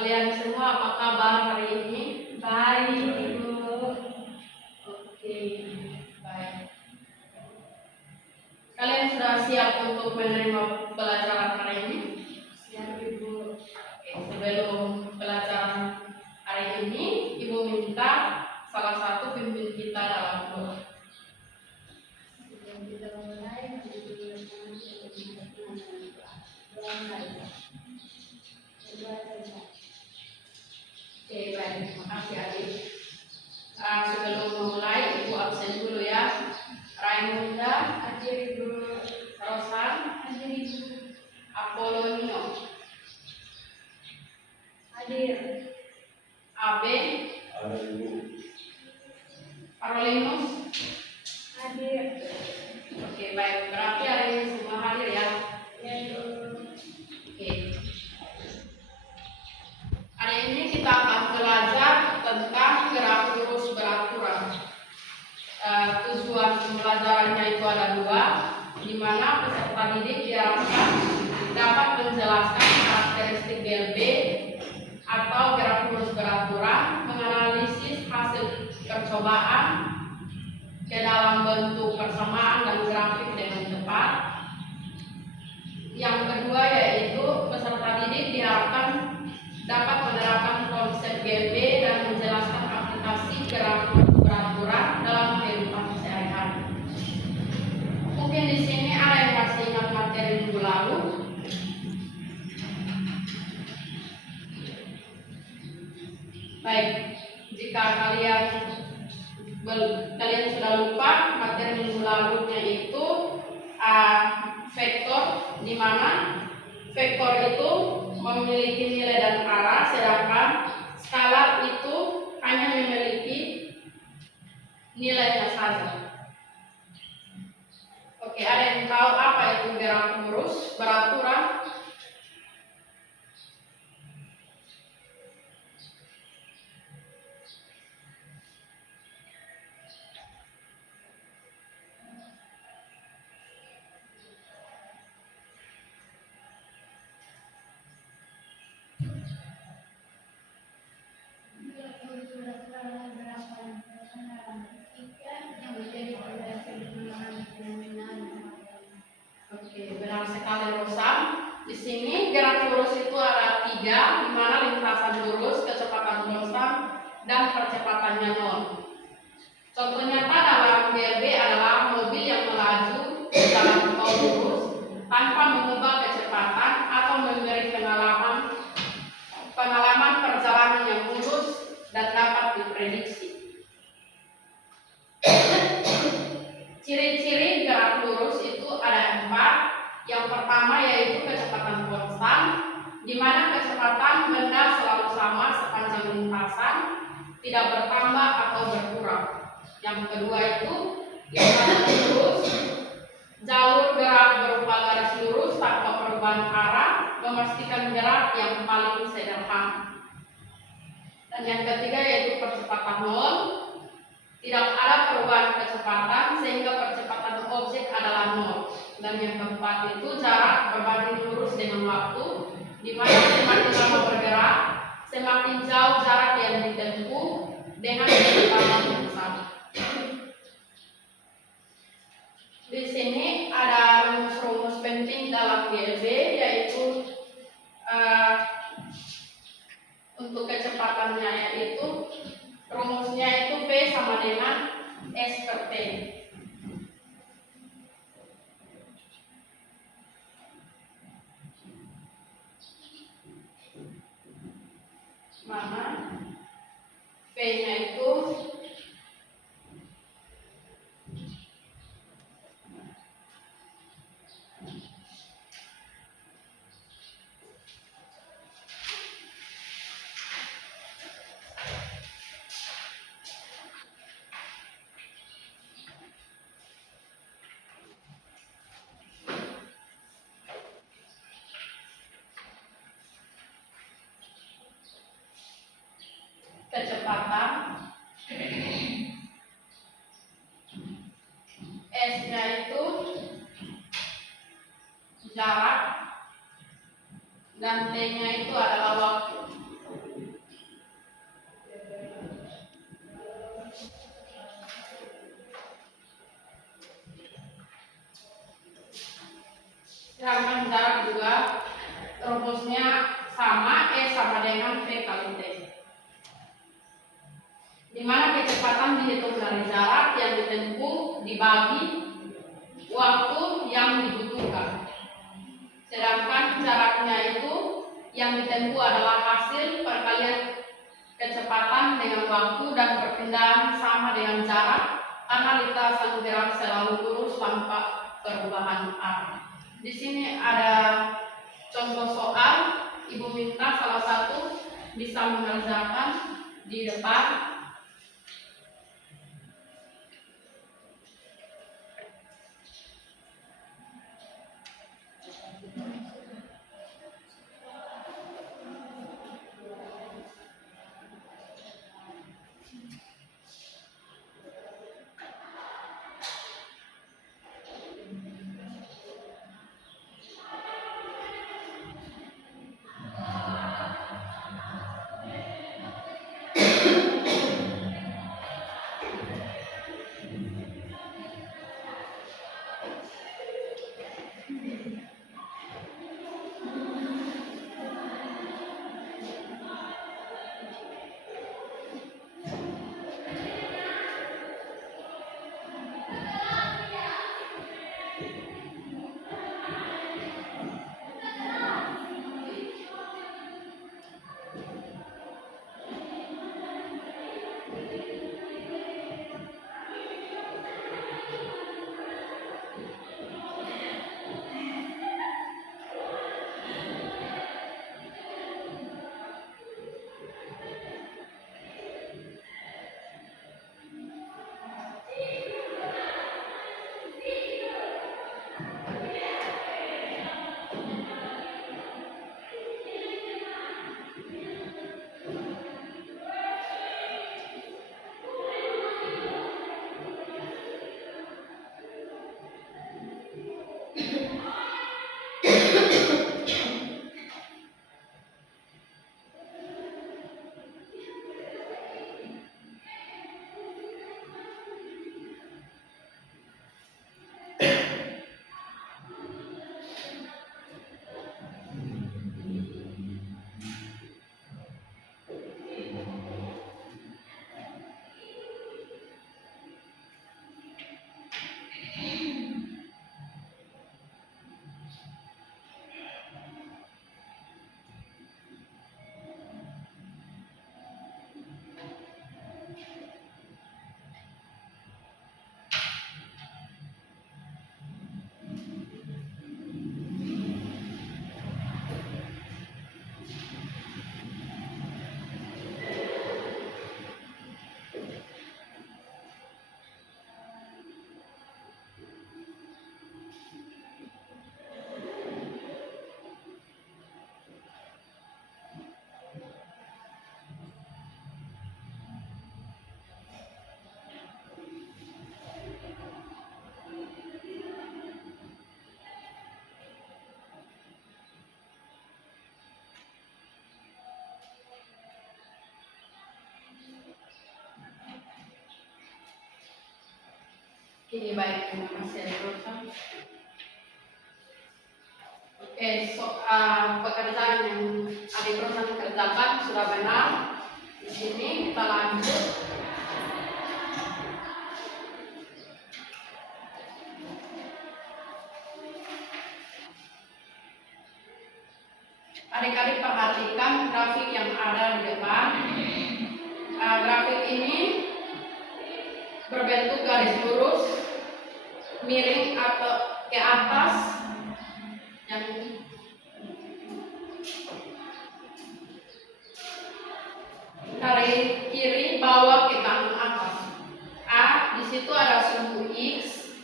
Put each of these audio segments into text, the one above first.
Kalian semua apa kabar hari ini? Baik, Ibu. Oke, baik. Kalian sudah siap untuk menerima pelajaran hari ini? Siap, Ibu. Oke, sebelum pelajaran hari ini, Ibu minta salah satu pimpin kita dalam doa. Sebelum kita mulai, mari kita doa saja. Berdoa saja. Oke, baik. Terima kasih, Adik. Sebelum memulai, Ibu absen dulu ya. Raimunda, Hadir, Ibu. Rosan, Hadir, Ibu. Apolonio, Hadir. Abe, Ada Ibu. Carolinus. Hadir. Oke, baik. Berarti hari ini semua hadir ya. Ya, Ibu. Oke. Hari ini kita akan belajar tentang gerak lurus beraturan. Tujuan pembelajarannya itu ada dua, di mana peserta didik diharapkan dapat menjelaskan karakteristik GLB atau gerak lurus beraturan, menganalisis hasil percobaan ke dalam bentuk persamaan dan grafik dengan tepat. Yang kedua yaitu peserta didik diharapkan dapat menerapkan konsep GLB dan menjelaskan aplikasi gerak lurus beraturan dalam kehidupan sehari-hari. Mungkin di sini ada yang masih ingat materi minggu lalu. Baik, jika kalian sudah lupa materi minggu lalunya itu vektor, di mana vektor itu memiliki nilai dan arah, sedangkan skalar itu hanya memiliki nilainya saja. Oke, ada yang tahu apa itu gerak lurus beraturan? Oke, benar sekali Rosa. Di sini gerak lurus itu ada tiga, di mana lintasan lurus, kecepatan konstan, dan percepatannya nol. Contoh nyata dalam GLB adalah mobil yang melaju dalam tol lurus tanpa mengubah kecepatan atau memberi pengalaman perjalanan yang mulus dan dapat diprediksi. Ciri-ciri gerak lurus itu ada 4. Yang pertama yaitu kecepatan konstan, di mana kecepatan benda selalu sama sepanjang lintasan, tidak bertambah atau berkurang. Yang kedua itu lintasan lurus, jalur gerak berupa garis lurus tanpa perubahan arah, memastikan gerak yang paling sederhana. Dan yang ketiga yaitu percepatan nol, tidak ada perubahan kecepatan sehingga percepatan objek adalah nol. Dan yang keempat itu jarak berbanding lurus dengan waktu, di mana semakin lama bergerak, semakin jauh jarak yang ditempuh dengan kecepatan yang sama. Di sini ada rumus-rumus penting dalam GLB, yaitu untuk kecepatannya yaitu rumusnya itu V sama dengan S per T. Mana V-nya itu kecepatan, S-nya itu jarak, dan T-nya itu adalah waktu. Sedangkan jarak juga rumusnya sama, E sama dengan V kali T. Di mana kecepatan dihitung dari jarak yang ditempuh dibagi waktu yang dibutuhkan. Sedangkan jaraknya itu yang ditempuh adalah hasil perkalian kecepatan dengan waktu dan perpindahan sama dengan jarak karena lintasan gerak selalu lurus tanpa perubahan arah. Di sini ada contoh soal, Ibu minta salah satu bisa mengerjakan di depan. Ini baik, terima kasih Rosa. Oke, pekerjaan yang adik Rosa kerjakan sudah benar. Di sini kita lanjut. Adik-adik perhatikan grafik yang ada di depan. Grafik ini berbentuk garis lurus, miring atau ke atas, yang dari kiri bawah ke kanan atas. Di situ ada sumbu X.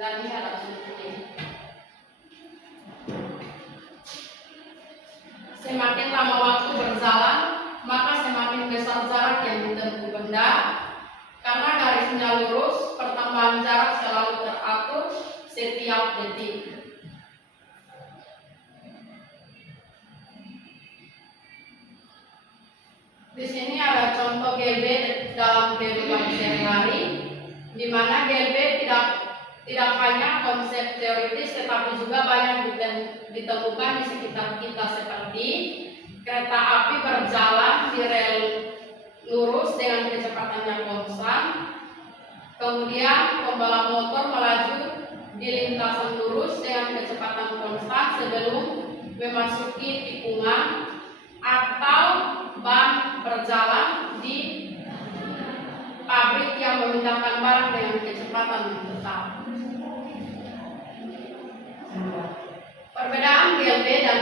Dan ini ada sumbu Y. Semakin lama waktu berjalan, maka semakin besar jarak yang ditempuh benda. Karena garisnya lurus, pertambahan jarak selalu teratur setiap detik. Di sini ada contoh GB dalam kehidupan sehari-hari. hari, di mana GLB tidak hanya konsep teoritis tetapi juga banyak ditemukan di sekitar kita seperti kereta api berjalan di rel lurus dengan kecepatan yang konstan, kemudian pembalap motor melaju di lintasan lurus dengan kecepatan konstan sebelum memasuki tikungan, atau ban berjalan di pabrik yang memindahkan barang dengan kecepatan tetap. Perbedaan GLB dan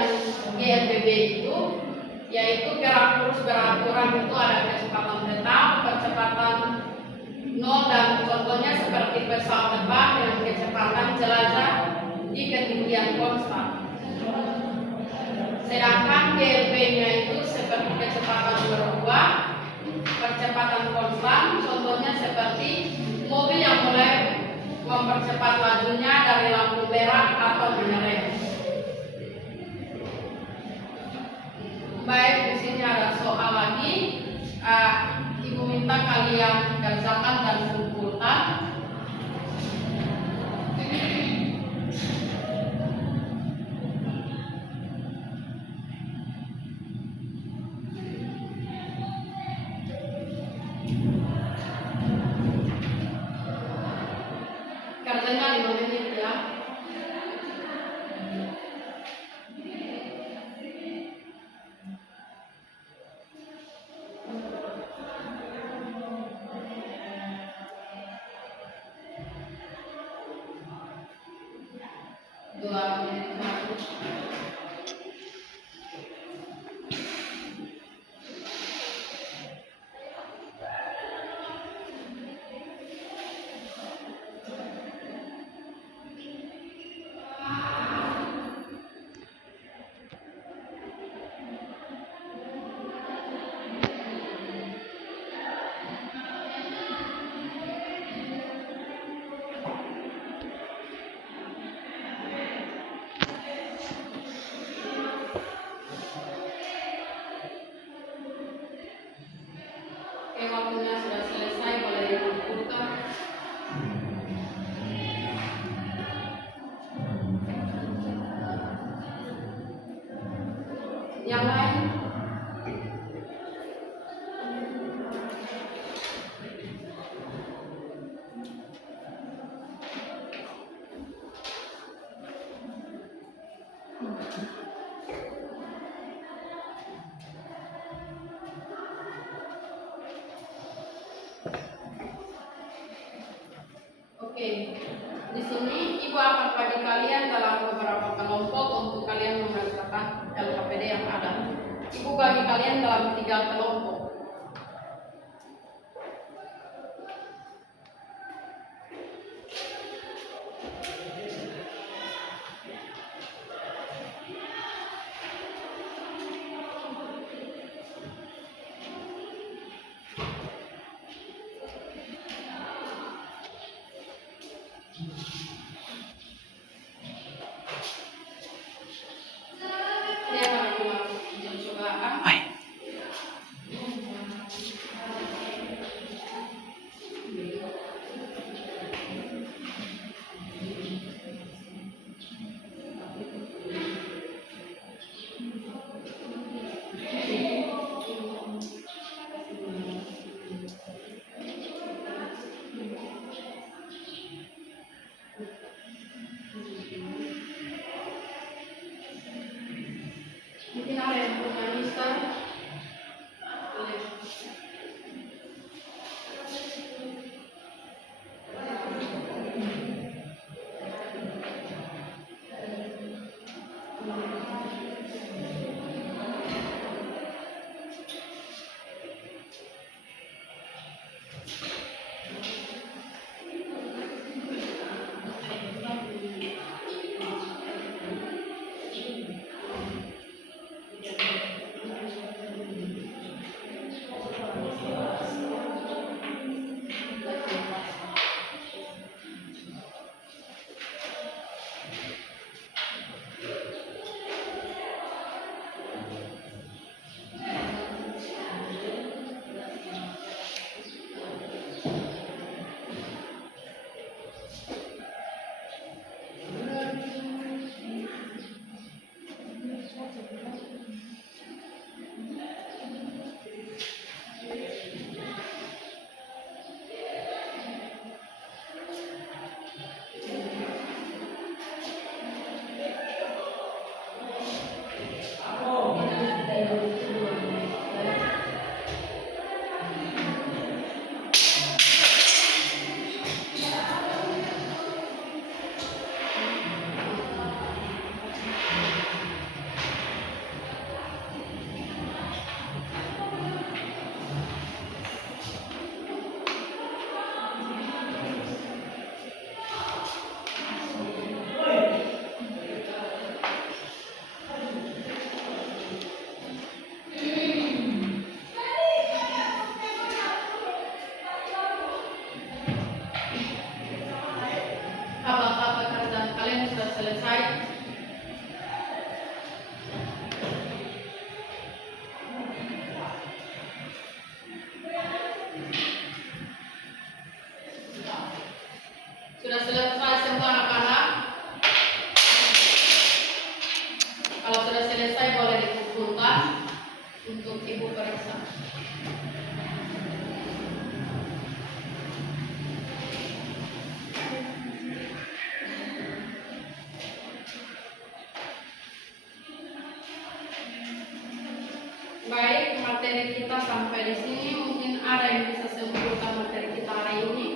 GLBB itu yaitu gerak lurus beraturan itu ada kecepatan tetap, percepatan 0, dan contohnya seperti pesawat terbang dengan kecepatan jelajah di ketinggian konstan. Sedangkan GLB-nya itu seperti kecepatan berubah, percepatan konstan, contohnya seperti mobil yang mulai mempercepat lajunya dari lampu merah atau mengerem. Baik, di sini ada soal lagi. Ibu minta kalian kerjakan dan kumpulkan. Kerjanya 5 menit ya. Oke, waktunya sudah selesai, boleh dikumpulkan. Yang lain? Oke, di sini Ibu akan bagi kalian dalam beberapa kelompok untuk kalian mengerjakan LKPD yang ada. Ibu bagi kalian dalam 3 kelompok. Dia akan masuk percobaan. sampai di sini, mungkin ada yang bisa simpulkan materi kita hari ini.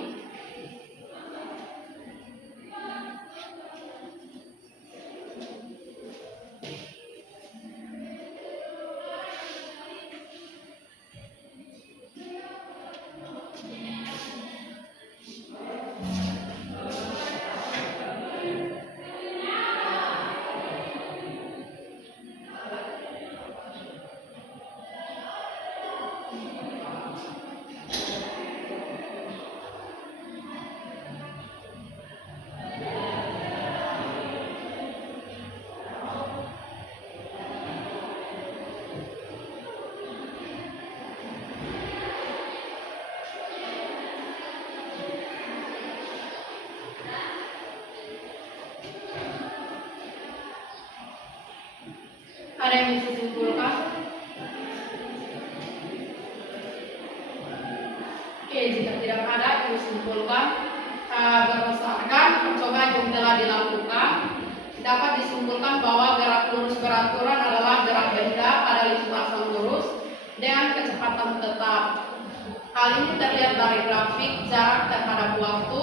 Ada yang bisa simpulkan? Oke, jika tidak ada yang disimpulkan, berdasarkan percobaan yang telah dilakukan, dapat disimpulkan bahwa gerak lurus beraturan adalah gerak benda pada lintasan lurus dengan kecepatan tetap. Hal ini terlihat dari grafik jarak terhadap waktu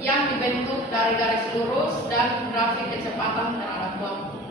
yang dibentuk dari garis lurus dan grafik kecepatan terhadap waktu.